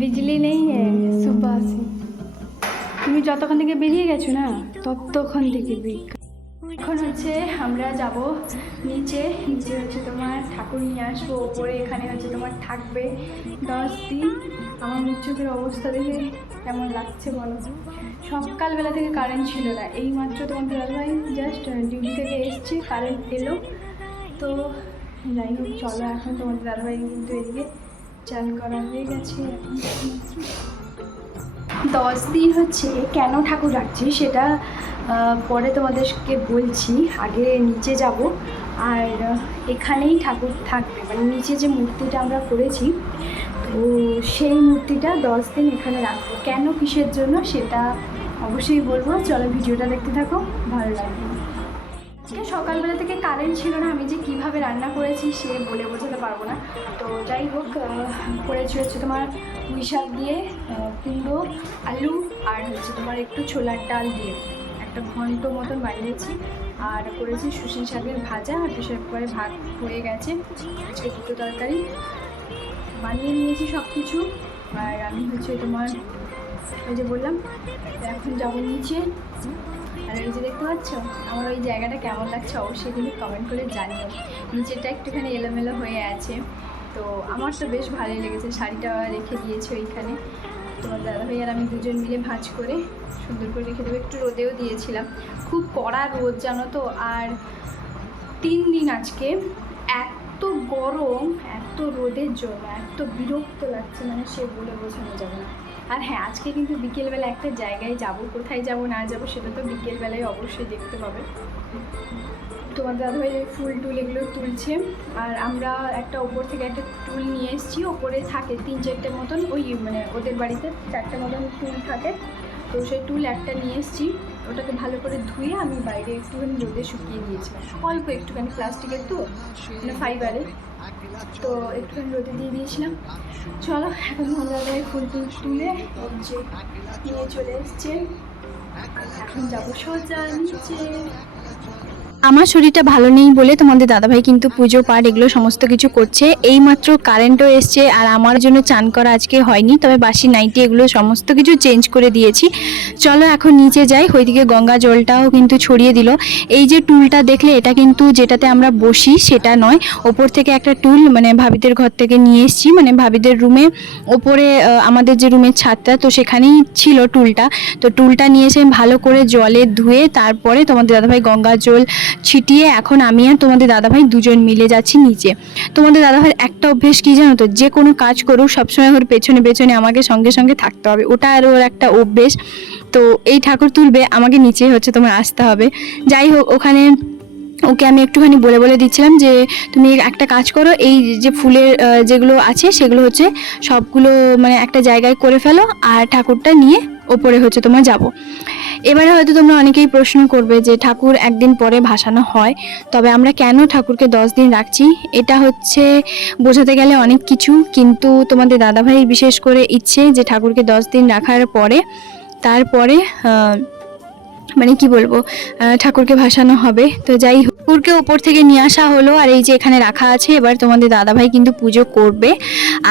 বিজলি নেই সুবাহ সে তুমি যতক্ষণ থেকে বেরিয়ে গেছো না ততক্ষণ থেকে এখন হচ্ছে আমরা যাব নিচে হচ্ছে তোমার ঠাকুর নিয়ে আসবো ওপরে, এখানে হচ্ছে তোমার থাকবে 10 দিন। আমার মুখ চোখের অবস্থা দেখে কেমন লাগছে বলো। সকালবেলা থেকে কারেন্ট ছিল না, এই মাত্র তোমার দাদাভাই জাস্ট ডিউটি থেকে এসছে, কারেন্ট এলো। তো যাই হোক চলো, এখন তোমাদের দাদাভাই কিন্তু এদিকে চান করা হয়ে গেছে। 10 দিন হচ্ছে কেন ঠাকুর রাখছি সেটা পরে তোমাদেরকে বলছি। আগে নিচে যাব, আর এখানেই ঠাকুর থাকবে, মানে নিচে যে মূর্তিটা আমরা করেছি তো সেই মূর্তিটা 10 দিন এখানে রাখবো। কেন, কিসের জন্য সেটা অবশ্যই বলবো। চলো ভিডিওটা দেখতে থাকো, ভালো লাগবে। সকালবেলা থেকে কারেন্ট ছিল না, আমি যে কিভাবে রান্না করেছি সে বলে বোঝাতে পারবো না। তো যাই হোক, করেছি হচ্ছে তোমার পুঁই শাক দিয়ে, কুমড়ো, আলু আর হচ্ছে তোমার একটু ছোলার ডাল দিয়ে একটা ঘন্ট মতন বানিয়েছি। আর করেছি শুষনি শাকের ভাজা, আর প্রেশার কুকারে ভাত হয়ে গেছে। আজকে দুটো তরকারি বানিয়ে নিয়েছি সব কিছু। আর আমি হচ্ছে তোমার ওই যে বললাম এখন যাবো নিচে। আর এই যে দেখতে পাচ্ছ আমার ওই জায়গাটা কেমন লাগছে অবশ্যই কিন্তু কমেন্ট করে জানিও। নিচেটা একটুখানি এলোমেলো হয়ে আছে, তো আমার তো বেশ ভালোই লেগেছে। শাড়িটা রেখে দিয়েছে ওইখানে, তোমার দাদাভাই আর আমি দুজন মিলে ভাঁজ করে সুন্দর করে রেখে দেবো। একটু রোদেও দিয়েছিলাম, খুব কড়া রোদ জানো তো। আর 3 দিন আজকে এত গরম, এত রোদের জন্য এত বিরক্ত লাগছে, মানে সে বলে বোঝানো যাবে না। আর হ্যাঁ, আজকে কিন্তু বিকেলবেলা একটা জায়গায় যাব, কোথায় যাব না যাব সেটা তো বিকেলবেলায় অবশ্যই দেখতে পাবে। তোমার দাদাভাই ফুল টুল এগুলো তুলছে, আর আমরা একটা ওপর থেকে একটা টুল নিয়ে এসেছি। ওপরে থাকে 3-4টে মতন, ওই মানে ওদের বাড়িতে 4টে মতন টুল থাকে, তো সেই টুল একটা নিয়ে এসেছি। ওটাকে ভালো করে ধুয়ে আমি বাইরে একটুখানি রোদে শুকিয়ে দিয়েছিলাম, অল্প একটুখানি, প্লাস্টিকের তো মানে ফাইবারের, তো একটুখানি রোদে দিয়ে দিয়েছিলাম। চলো এখন দাদাভাই ফুল টুল তুলে যে নিয়ে চলে এসছে, এখন যাবো সোজা নিচে। আমার শরীরটা ভালো নেই বলে তোমাদের দাদাভাই কিন্তু পুজো পাঠ এগুলো সমস্ত কিছু করছে। এইমাত্র কারেন্টও এসছে, আর আমার জন্য চান করা আজকে হয়নি, তবে বাসি নাইটি এগুলো সমস্ত কিছু চেঞ্জ করে দিয়েছি। চলো এখন নিচে যাই। ওইদিকে গঙ্গা জলটাও কিন্তু ছড়িয়ে দিল। এই যে টুলটা দেখলে, এটা কিন্তু যেটাতে আমরা বসি সেটা নয়, ওপর থেকে একটা টুল মানে ভাবিদের ঘর থেকে নিয়ে এসেছি। মানে ভাবিদের রুমে ওপরে আমাদের যে রুমের ছাদটা, তো সেখানেই ছিল টুলটা। তো টুলটা নিয়ে এসে ভালো করে জলে ধুয়ে তারপরে তোমাদের দাদাভাই গঙ্গা জল ছিটিয়ে এখন আমি আর তোমাদের দাদাভাই দুজন মিলে যাচ্ছি নিচে। তোমাদের দাদাভাই একটা অভ্যেস কি জানো তো, যে কোনো কাজ করুক সবসময় ওর পেছনে পেছনে আমাকে সঙ্গে সঙ্গে থাকতে হবে, ওটা আর ওর একটা অভ্যেস। তো এই ঠাকুর তুলবে আমাকে নিচে হচ্ছে তোমার আসতে হবে। যাই হোক, ওখানে ওকে আমি একটুখানি বলে বলে দিচ্ছিলাম যে তুমি একটা কাজ করো, এই যে ফুলের যেগুলো আছে সেগুলো হচ্ছে সবগুলো মানে একটা জায়গায় করে ফেলো, আর ঠাকুরটা নিয়ে ওপরে হচ্ছে তোমার যাব। এবারে হয়তো তোমরা অনেকেই প্রশ্ন করবে যে ঠাকুর একদিন পরে ভাসানো হয়, তবে আমরা কেন ঠাকুরকে 10 দিন রাখছি, এটা হচ্ছে বোঝাতে গেলে অনেক কিছু, কিন্তু তোমাদের দাদাভাই বিশেষ করে ইচ্ছে যে ঠাকুরকে 10 দিন রাখার পরে তারপরে মানে কি বলবো, ঠাকুরকে ভাসানো হবে। তো যাই হোক, ঠাকুরকে ওপর থেকে নিয়ে আসা হলো, আর এই যে এখানে রাখা আছে। এবার তোমাদের দাদাভাই কিন্তু পুজো করবে।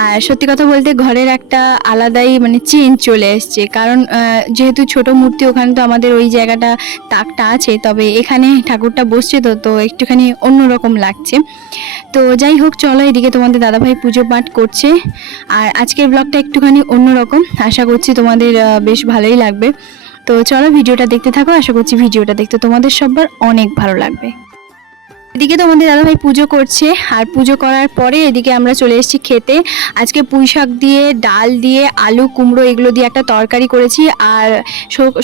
আর সত্যি কথা বলতে ঘরের একটা আলাদাই মানে চেঞ্জ চলে এসছে, কারণ যেহেতু ছোট মূর্তি, ওখানে তো আমাদের ওই জায়গাটা তাকটা আছে, তবে এখানে ঠাকুরটা বসছে তো একটুখানি অন্যরকম লাগছে। তো যাই হোক চলো, এদিকে তোমাদের দাদাভাই পুজো পাঠ করছে। আর আজকের ব্লগটা একটুখানি অন্যরকম, আশা করছি তোমাদের বেশ ভালোই লাগবে। তো চলো ভিডিওটা দেখতে থাকো, আশা করছি ভিডিওটা দেখতে তোমাদের সবার অনেক ভালো লাগবে। এদিকে তোমাদের দাদাভাই পুজো করছে, আর পুজো করার পরে এদিকে আমরা চলে এসেছি খেতে। আজকে পুঁই শাক দিয়ে, ডাল দিয়ে, আলু কুমড়ো এগুলো দিয়ে একটা তরকারি করেছি। আর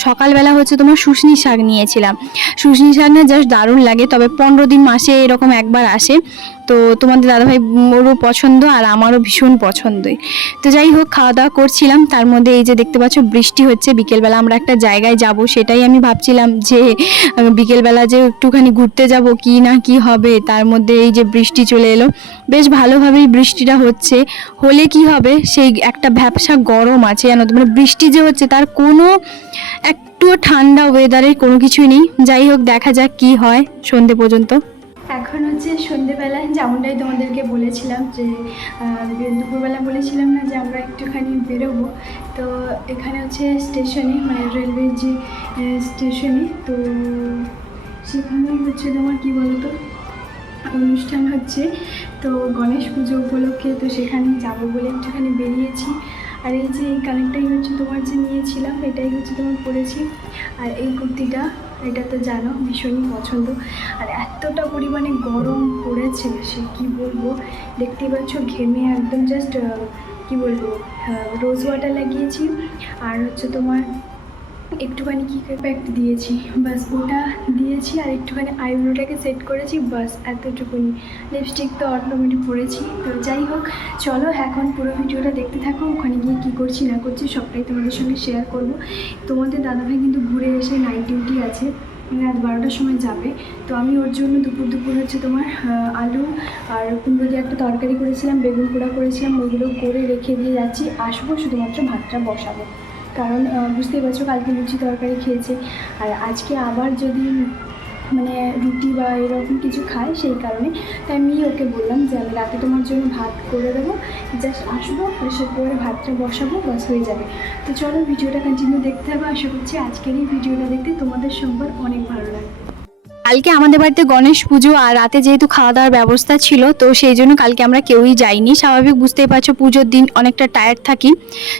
সকালবেলা হচ্ছে তোমার শুশনি শাক নিয়েছিলাম। শুশনি শাক না জাস্ট দারুণ লাগে, তবে 15 দিন মাসে এরকম একবার আসে। তো তোমাদের দাদাভাই ওরও পছন্দ, আর আমারও ভীষণ পছন্দই। তো যাই হোক, খাওয়া দাওয়া করছিলাম, তার মধ্যে এই যে দেখতে পাচ্ছ বৃষ্টি হচ্ছে। বিকেলবেলা আমরা একটা জায়গায় যাব, সেটাই আমি ভাবছিলাম যে বিকেলবেলা যে একটুখানি ঘুরতে যাব কি না কি হবে, তার মধ্যে এই যে বৃষ্টি চলে এলো। বেশ ভালোভাবেই বৃষ্টিটা হচ্ছে, হলে কি হবে, সেই একটা ভ্যাপসা গরম আছে জানো তো, মানে বৃষ্টি যে হচ্ছে তার কোনো একটু একটুও ঠান্ডা ওয়েদারের কোনো কিছুই নেই। যাই হোক, দেখা যাক কি হয় সন্ধে পর্যন্ত। এখন হচ্ছে সন্ধেবেলা, যেমনটাই তোমাদেরকে বলেছিলাম যে দুপুরবেলা বলেছিলাম না যে আমরা একটুখানি বেরোবো। তো এখানে হচ্ছে স্টেশনে, মানে রেলওয়ের যে স্টেশনে, তো সেখানে হচ্ছে তোমার কী বলতো অনুষ্ঠান হচ্ছে, তো গণেশ পুজো উপলক্ষে, তো সেখানে যাবো বলে একটুখানি বেরিয়েছি। আর এই যে এই কানেরটাই হচ্ছে তোমার যে নিয়েছিলাম, এটাই হচ্ছে তোমার পরেছি। আর এই কুর্তিটা, এটা তো জানো ভীষণই পছন্দ। আর এতটা পরিমাণে গরম পড়েছে সে কি বলবো, দেখতেই পাচ্ছ ঘেমে একদম জাস্ট কি বলবো, রোজ ওয়াটার লাগিয়েছি আর হচ্ছে তোমার একটুখানি কি প্যাক্ট দিয়েছি, বাস ওটা দিয়েছি। আর একটুখানি আইব্রোটাকে সেট করেছি, বাস এতটুকুনি। লিপস্টিক তো অটোমেটিক পরেছি। তো যাই হোক, চলো এখন পুরো ভিডিওটা দেখতে থাকো। ওখানে গিয়ে কী করছি না করছি সবটাই তোমাদের সঙ্গে শেয়ার করব। তোমাদের দাদাভাই কিন্তু ঘুরে এসে নাইট ডিউটি আছে, রাত 12টার সময় যাবে। তো আমি ওর জন্য দুপুর হচ্ছে তোমার আলু আর কুমড়ো দিয়ে একটা তরকারি করেছিলাম, বেগুন পোড়া করেছিলাম, ওইগুলো করে রেখে দিয়ে যাচ্ছি। আসবো শুধুমাত্র ভাতটা বসাবো, কারণ বুঝতেই পারছো কালকে লুচি তরকারি খেয়েছে। আর আজকে আবার যদি মানে রুটি বা এরকম কিছু খায়, সেই কারণে তাই আমি ওকে বললাম যে আমি রাতে তোমার জন্য ভাত করে দেবো, জাস্ট আসবো, এসে করে ভাতটা বসাবো, বাস হয়ে যাবে। তো চলো ভিডিওটা কন্টিনিউ দেখতে হবে। আশা করছি আজকের এই ভিডিওটা দেখতে তোমাদের সবার অনেক ভালো লাগবে। কালকে আমাদের বাড়িতে গণেশ পুজো, আর রাতে যেহেতু খাওয়া দাওয়ার ব্যবস্থা ছিল, তো সেই জন্য কালকে আমরা কেউই যাইনি। স্বাভাবিক, বুঝতেই পারছো পুজোর দিন অনেকটা টায়ার্ড থাকি।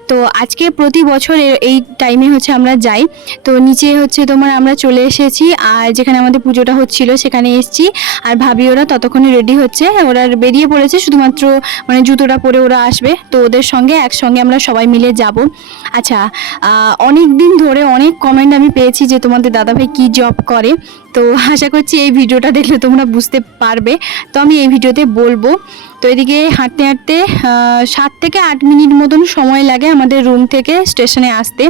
তো আজকে প্রতি বছর এই টাইমে হচ্ছে আমরা যাই। তো নিচে হচ্ছে তোমার আমরা চলে এসেছি, আর যেখানে আমাদের পুজোটা হচ্ছিল সেখানে এসেছি। আর ভাবি ওরা ততক্ষণে রেডি হচ্ছে, ওরা বেরিয়ে পড়েছে, শুধুমাত্র মানে জুতোটা পরে ওরা আসবে। তো ওদের সঙ্গে একসঙ্গে আমরা সবাই মিলে যাব। আচ্ছা, অনেক দিন ধরে অনেক কমেন্ট আমি পেয়েছি যে তোমাদের দাদাভাই কী জব করে। তো আশা করছি এই ভিডিওটা দেখলে তোমরা বুঝতে পারবে, তো আমি এই ভিডিওতে বলবো। তো এদিকে হাঁটতে হাঁটতে 7 থেকে 8 মিনিট মতন সময় লাগে আমাদের রুম থেকে স্টেশনে আসতে।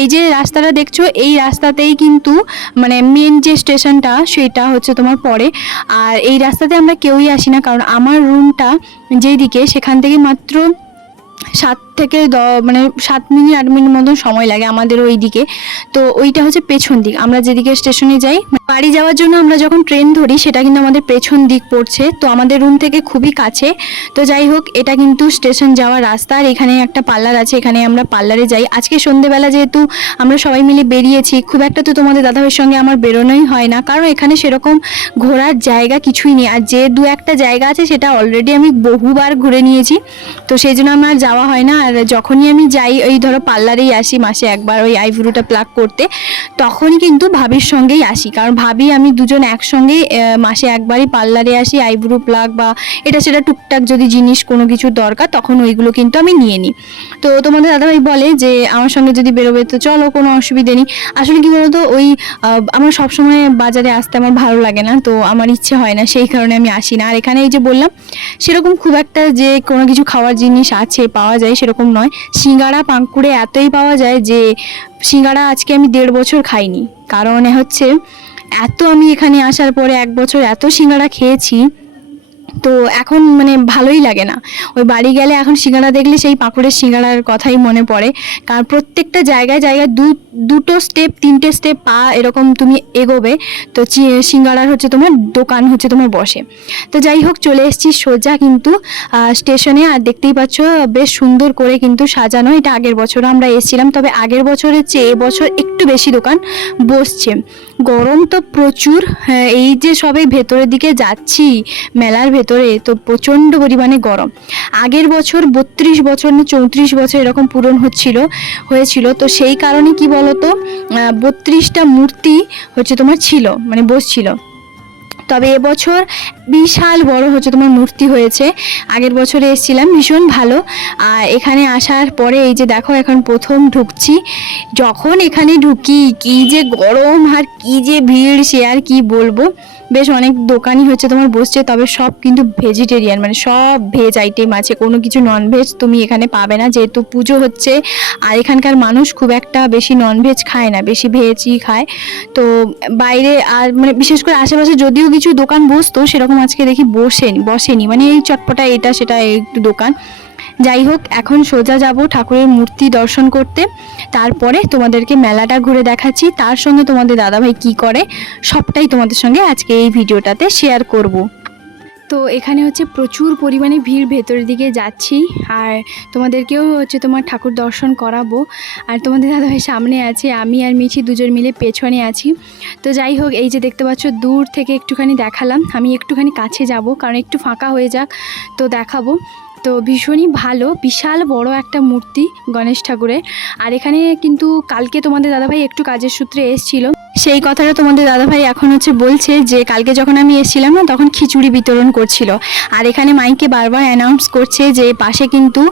এই যে রাস্তাটা দেখছো, এই রাস্তাতেই কিন্তু মানে মেন যে স্টেশনটা সেটা হচ্ছে তোমার পড়ে। আর এই রাস্তাতে আমরা কেউই আসি না, কারণ আমার রুমটা যেই দিকে, সেখান থেকে মাত্র 7 থেকে 7 মিনিট 8 মিনিট মতন সময় লাগে আমাদের ওই দিকে। তো ওইটা হচ্ছে পেছন দিক, আমরা যেদিকে স্টেশনে যাই বাড়ি যাওয়ার জন্য আমরা যখন ট্রেন ধরি, সেটা কিন্তু আমাদের পেছন দিক পড়ছে। তো আমাদের রুম থেকে খুবই কাছে। তো যাই হোক, এটা কিন্তু স্টেশন যাওয়ার রাস্তা। আর এখানে একটা পার্লার আছে, এখানে আমরা পার্লারে যাই। আজকে সন্ধ্যেবেলা যেহেতু আমরা সবাই মিলে বেরিয়েছি, খুব একটা তো তোমাদের দাদাভাইয়ের সঙ্গে আমার বেরোনোই হয় না, কারণ এখানে সেরকম ঘোরার জায়গা কিছুই নেই। আর যে দু একটা জায়গা আছে সেটা অলরেডি আমি বহুবার ঘুরে নিয়েছি, তো সেই জন্য আমার যাওয়া হয় না। আর যখনই আমি যাই, ওই ধরো পার্লারেই আসি মাসে একবার ওই আইব্রোটা প্লাক করতে, তখনই কিন্তু ভাবির সঙ্গেই আসি, কারণ ভাবি আমি দুজন একসঙ্গেই মাসে একবারই পার্লারে আসি। আইব্রো প্লাক বা এটা সেটা টুকটাক যদি জিনিস কোনো কিছু দরকার, তখন ওইগুলো কিন্তু আমি নিয়ে নিই। তো তোমাদের দাদাভাই বলে যে আমার সঙ্গে যদি বেরোবে তো চলো, কোনো অসুবিধে নেই। আসলে কি বলতো, ওই আমার সবসময় বাজারে আসতে আমার ভালো লাগে না, তো আমার ইচ্ছে হয় না, সেই কারণে আমি আসি না। আর এখানে এই যে বললাম, সেরকম খুব একটা যে কোনো কিছু খাওয়ার জিনিস আছে পাওয়া যায় সেরকম নয়। সিঙ্গাড়া পাঁকুড়ে এতই পাওয়া যায় যে সিঙ্গাড়া আজকে আমি 1.5 বছর খাইনি, কারণ হচ্ছে এত আমি এখানে আসার পরে 1 বছর এত সিঙ্গাড়া খেয়েছি, তো এখন মানে ভালোই লাগে না। ওই বাড়ি গেলে এখন সিঙ্গাড়া দেখলে সেই পাঁকুড়ের সিঙ্গাড়ার কথাই মনে পড়ে, কারণ প্রত্যেকটা জায়গায় জায়গায় দুটো স্টেপ 3টে স্টেপ পা এরকম তুমি এগোবে, তো সিঙ্গাড়ার হচ্ছে তোমার দোকান হচ্ছে তোমার বসে। তো যাই হোক, চলে এসেছি সোজা কিন্তু স্টেশনে। আর দেখতেই পাচ্ছ বেশ সুন্দর করে কিন্তু সাজানো। এটা আগের বছরও আমরা এসেছিলাম, তবে আগের বছরের চেয়ে এবছর একটু বেশি দোকান বসছে। গরম তো প্রচুর, এই যে সবে ভেতরের দিকে যাচ্ছি মেলার ভেতরে, তো প্রচণ্ড পরিমাণে গরম। আগের বছর 32 বছর না 34 বছর এরকম পূরণ হয়েছিল। তো সেই কারণে কি বলতো, 32টা মূর্তি হচ্ছে তোমার ছিল, মানে বসছিল। তবে এবছর বিশাল বড় হচ্ছে তোমার মূর্তি হয়েছে। আগের বছরে এসেছিলাম, ভীষণ ভালো। আর এখানে আসার পরে এই যে দেখো, এখন প্রথম ঢুকছি, যখন এখানে ঢুকি কি যে গরম আর কি যে ভিড়, সে আর কি বলবো। বেশ অনেক দোকানই হচ্ছে তোমার বসছে, তবে সব কিন্তু ভেজিটেরিয়ান, মানে সব ভেজ আইটেম আছে, কোনো কিছু ননভেজ তুমি এখানে পাবে না, যেহেতু পুজো হচ্ছে। আর এখানকার মানুষ খুব একটা বেশি ননভেজ খায় না, বেশি ভেজই খায়। তো বাইরে আর মানে বিশেষ করে আশেপাশে যদিও কিছু দোকান বসতো, সেরকম আজকে দেখি বসেনি, মানে এই চটপটা এটা সেটা একটু দোকান। যাই হোক, এখন সোজা যাব ঠাকুরের মূর্তি দর্শন করতে, তারপরে তোমাদেরকে মেলাটা ঘুরে দেখাচ্ছি, তার সঙ্গে তোমাদের দাদাভাই কি করে সবটাই তোমাদের সঙ্গে আজকে এই ভিডিওটাতে শেয়ার করব। তো এখানে হচ্ছে প্রচুর পরিমাণে ভিড়, ভেতরের দিকে যাচ্ছি আর তোমাদেরকেও হচ্ছে তোমার ঠাকুর দর্শন করাবো। আর তোমাদের দাদাভাই সামনে আছে, আমি আর মিঠি দুজন মিলে পেছনে আছি। তো যাই হোক, এই যে দেখতে পাচ্ছ দূর থেকে একটুখানি দেখালাম, আমি একটুখানি কাছে যাব কারণ একটু ফাঁকা হয়ে যাক তো দেখাবো। তো ভীষণই ভালো, বিশাল বড় একটা মূর্তি গণেশ ঠাকুরের। আর এখানে কিন্তু কালকে তোমাদের দাদাভাই একটু কাজের সূত্রে এসেছিল, সেই কথাটা তোমাদের দাদাভাই এখন হচ্ছে বলছে যে কালকে যখন আমি এসেছিলাম না তখন খিচুড়ি বিতরণ করছিল। আর এখানে মাইকে বারবার অ্যানাউন্স করছে যে পাশে কিন্তু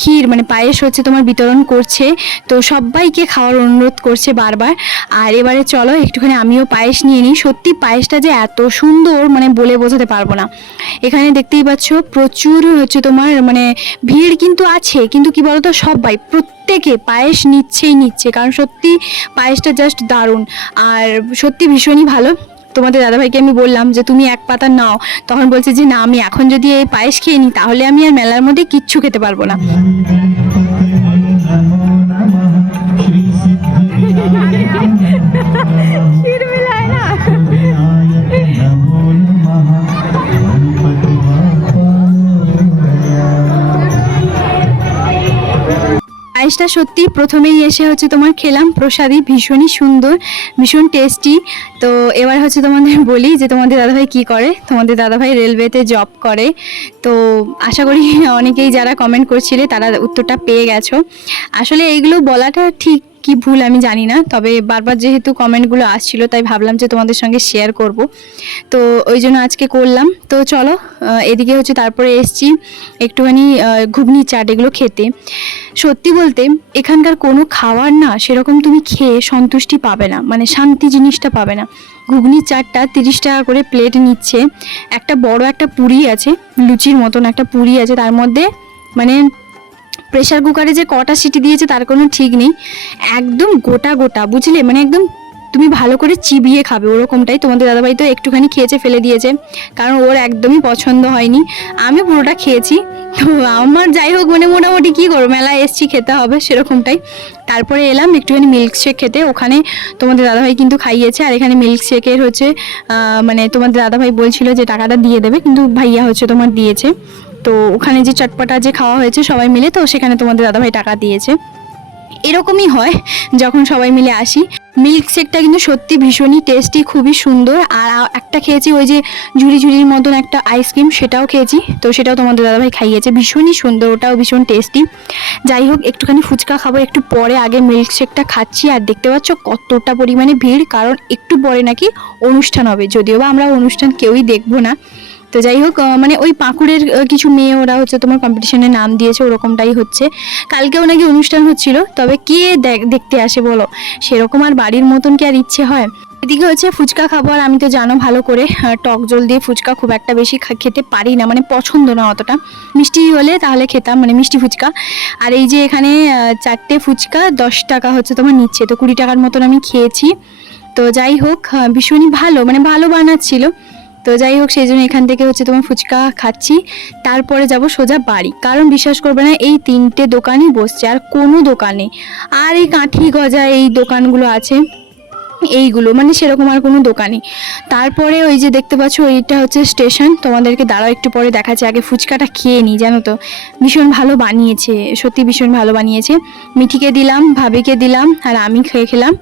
ক্ষীর মানে পায়েস হচ্ছে তোমার বিতরণ করছে, তো সবাইকে খাওয়ার অনুরোধ করছে বারবার। আর এবারে চলো একটুখানি আমিও পায়েস নিয়ে নিই। সত্যি পায়েসটা যে এত সুন্দর মানে বলে বোঝাতে পারবো না। এখানে দেখতেই পাচ্ছ প্রচুর হচ্ছে তোমার মানে ভিড় কিন্তু আছে, কিন্তু কি বলতো সবাই প্রত্যেকে পায়েস নিচ্ছে, কারণ সত্যি পায়েসটা জাস্ট দারুণ আর সত্যি ভীষণই ভালো। তোমাদের দাদাভাইকে আমি বললাম যে তুমি এক পাতা নাও, তখন বলছে যে না, আমি এখন যদি এই পায়েস খেয়ে নিই তাহলে আমি আর মেলার মধ্যে কিচ্ছু খেতে পারবো না। পায়েসটা সত্যি প্রথমেই এসে হচ্ছে তোমার খেলাম প্রসাদী, ভীষণই সুন্দর, ভীষণ টেস্টি। তো এবার হচ্ছে তোমাদের বলি যে তোমাদের দাদাভাই কি করে। তোমাদের দাদাভাই রেলওয়েতে জব করে। তো আশা করি অনেকেই যারা কমেন্ট করছিলে তারা উত্তরটা পেয়ে গেছো। আসলে এইগুলো বলাটা ঠিক কি ভুল আমি জানি না, তবে বারবার যেহেতু কমেন্টগুলো আসছিল তাই ভাবলাম যে তোমাদের সঙ্গে শেয়ার করব, তো ওই জন্য আজকে করলাম। তো চলো এদিকে হচ্ছে তারপরে এসছি একটুখানি ঘুগনি চাট এগুলো খেতে। সত্যি বলতে এখানকার কোনো খাবার না সেরকম তুমি খেয়ে সন্তুষ্টি পাবে না, মানে শান্তি জিনিসটা পাবে না। ঘুগনি চাটটা 30 টাকা করে প্লেট নিচ্ছে, একটা বড় একটা পুরি আছে, লুচির মতন একটা পুরি আছে, তার মধ্যে মানে প্রেশার কুকারে যে কটা সিটি দিয়েছে তার কোনো ঠিক নেই, একদম গোটা গোটা, বুঝলে, মানে একদম তুমি ভালো করে চিবিয়ে খাবে ওরকমটাই। তোমাদের দাদাভাই তো একটুখানি খেয়েছে, ফেলে দিয়েছে, কারণ ওর একদমই পছন্দ হয়নি। আমি পুরোটা খেয়েছি। তো আমার যাই হোক মানে মোটামুটি কী করবো, মেলায় এসছি খেতে হবে সেরকমটাই। তারপরে এলাম একটুখানি মিল্কশেক খেতে, ওখানে তোমাদের দাদাভাই কিন্তু খাইয়েছে। আর এখানে মিল্কশেকের হচ্ছে মানে তোমাদের দাদাভাই বলছিল যে টাকাটা দিয়ে দেবে, কিন্তু ভাইয়া হচ্ছে তোমার দিয়েছে। তো ওখানে যে চটপটা যে খাওয়া হয়েছে সবাই মিলে, তো সেখানে তোমাদের দাদাভাই টাকা দিয়েছে। এরকমই হয় যখন সবাই মিলে আসি। মিল্কশেকটা কিন্তু সত্যি ভীষণই টেস্টি, খুবই সুন্দর। আর একটা খেয়েছি ওই যে ঝুড়ি ঝুড়ির মতন একটা আইসক্রিম, সেটাও খেয়েছি, তো সেটাও তোমাদের দাদাভাই খাইয়েছে, ভীষণই সুন্দর, ওটাও ভীষণ টেস্টি। যাই হোক একটুখানি ফুচকা খাবো একটু পরে, আগে মিল্কশেকটা খাচ্ছি। আর দেখতে পাচ্ছ কতটা পরিমাণে ভিড়, কারণ একটু পরে নাকি অনুষ্ঠান হবে, যদিও বা আমরা অনুষ্ঠান কেউই দেখবো না। তো যাই হোক মানে ওই পাঁকুড়ের কিছু মেয়ে ওরা হচ্ছে তোমার কম্পিটিশনের নাম দিয়েছে, ওরকমটাই হচ্ছে। কালকেও নাকি অনুষ্ঠান হচ্ছিল, তবে কে দেখতে আসে বলো, সেরকম আর বাড়ির মতন কি আর ইচ্ছে হয়। এদিকে হচ্ছে ফুচকা খাবো, আর আমি তো জানো ভালো করে টক জল দিয়ে ফুচকা খুব একটা বেশি খেতে পারি না, মানে পছন্দ না অতটা। মিষ্টি হলে তাহলে খেতাম, মানে মিষ্টি ফুচকা। আর এই যে এখানে 4টে ফুচকা 10 টাকা হচ্ছে তোমার নিচ্ছে, তো 20 টাকার মতন আমি খেয়েছি। তো যাই হোক ভীষণই ভালো, মানে ভালো বানাচ্ছিল। তো যাই হোক সেই জন্য এখান থেকে হচ্ছে তোমার ফুচকা খাচ্ছি, তারপরে যাব সোজা বাড়ি। কারণ বিশ্বাস করবে না, এই 3টে দোকানই বসছে, আর কোনো দোকানে, আর এই কাঠি গজা এই দোকানগুলো আছে এইগুলো, মানে সেরকম আর কোনো দোকানই। তারপরে ওই যে দেখতে পাচ্ছ ওইটা হচ্ছে স্টেশন, তোমাদেরকে দাঁড়াও একটু পরে দেখাচ্ছি, আগে ফুচকাটা খেয়ে নিই। জানো তো ভীষণ ভালো বানিয়েছে, সত্যি ভীষণ ভালো বানিয়েছে। মিঠিকে দিলাম, ভাবিকে দিলাম, আর আমি খেলাম।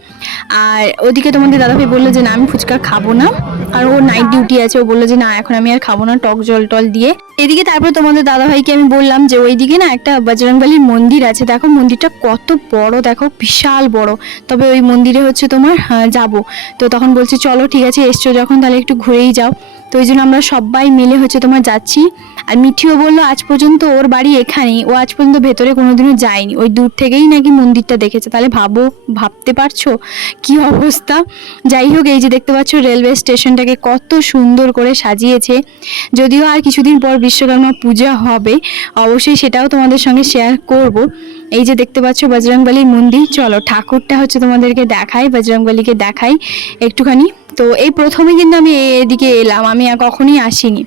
আর ওদিকে তোমাদের দাদাভাই বললো যে না আমি ফুচকা খাবো না, আর ওর নাইট ডিউটি আছে, ও বললো যে না এখন আমি আর খাবো না, টক জল টল দিয়ে। এদিকে তারপর তোমাদের দাদাভাইকে আমি বললাম যে ওইদিকে না একটা বজরংবলীর মন্দির আছে, দেখো মন্দিরটা কত বড়, দেখো বিশাল বড়, তবে ওই মন্দিরে হচ্ছে তোমার যাব। তো তখন বলছি চলো ঠিক আছে, এসছো যখন তাহলে একটু ঘুরেই যাও। তো ওই জন্য আমরা সবাই মিলে হচ্ছে তোমার যাচ্ছি। আর মিঠিও বললো আজ পর্যন্ত ওর বাড়ি এখানেই, ও আজ পর্যন্ত ভেতরে কোনোদিনও যায়নি, ওই দূর থেকেই নাকি মন্দিরটা দেখেছে। তাহলে ভাবতে পারছো কি অবস্থা। যাই হোক এই যে দেখতে পাচ্ছ রেলওয়ে স্টেশনটাকে কত সুন্দর করে সাজিয়েছে, যদিও আর কিছুদিন পর বিশ্বকর্মা পূজা হবে, অবশ্যই সেটাও তোমাদের সঙ্গে শেয়ার করব। এই যে দেখতে পাচ্ছ বজরংবলীর মন্দির, চলো ঠাকুরটা হচ্ছে তোমাদেরকে দেখাই, বজরংবলীকে দেখাই একটুখানি। তো এই প্রথমে কিন্তু আমি এদিকে এলাম, আমি আর কখনোই আসিনি।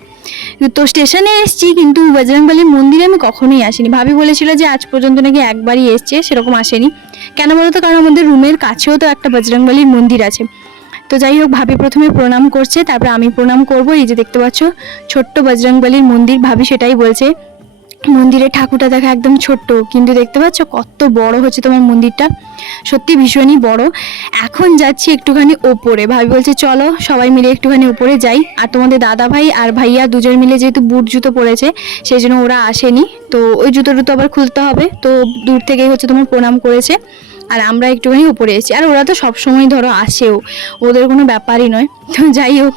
তো স্টেশনে এসেছি, কিন্তু বজরংবলীর মন্দিরে আমি কখনোই আসিনি। ভাবি বলেছিল যে আজ পর্যন্ত নাকি একবারই এসছে, সেরকম আসেনি। কেন বলতো, কারণ আমাদের রুমের কাছেও তো একটা বজরংবলীর মন্দির আছে। তো যাই হোক, ভাবি প্রথমে প্রণাম করছে, তারপরে আমি প্রণাম করব। এই যে দেখতে পাচ্ছ ছোট্ট বজরংবলীর মন্দির, ভাবি সেটাই বলছে। মন্দিরের ঠাকুরটা দেখা একদম ছোট্ট, কিন্তু দেখতে পাচ্ছ কত বড় হচ্ছে তোমার মন্দিরটা, সত্যি ভীষণই বড়। এখন যাচ্ছি একটুখানি ওপরে, ভাবি বলছে চলো সবাই মিলে একটুখানি উপরে যাই। আর তোমাদের দাদা ভাই আর ভাইয়া দুজন মিলে যেহেতু বুট জুতো পরেছে, সেই জন্য ওরা আসেনি, তো ওই জুতো টুতো আবার খুলতে হবে। তো দূর থেকেই হচ্ছে তোমার প্রণাম করেছে, আর আমরা একটুখানি উপরে এসেছি। আর ওরা তো সবসময় ধরো আসেও, ওদের কোনো ব্যাপারই নয়। তো যাই হোক,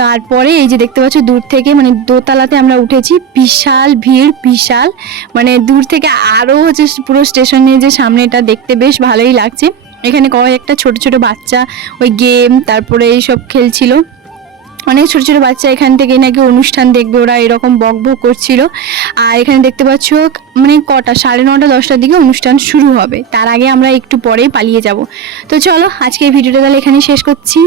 তারপরে এই যে দেখতে পাচ্ছ দূর থেকে, মানে দোতলাতে আমরা উঠেছি, বিশাল ভিড়, বিশাল, মানে দূর থেকে আরও হচ্ছে পুরো স্টেশনে যে সামনেটা দেখতে বেশ ভালোই লাগছে। এখানে কয়েকটা ছোট ছোট বাচ্চা ওই গেম তারপরে এইসব খেলছিল, অনেক ছোট ছোট বাচ্চা এখান থেকে নাকি অনুষ্ঠান দেখবে, ওরা এরকম বক বক করছিল। আর এখানে দেখতে পাচ্ছ মানে কটা 9:30 10টার দিকে অনুষ্ঠান শুরু হবে, তার আগে আমরা একটু পরেই পালিয়ে যাব। তো চলো আজকে এই ভিডিওটা তাহলে এখানে শেষ করছি।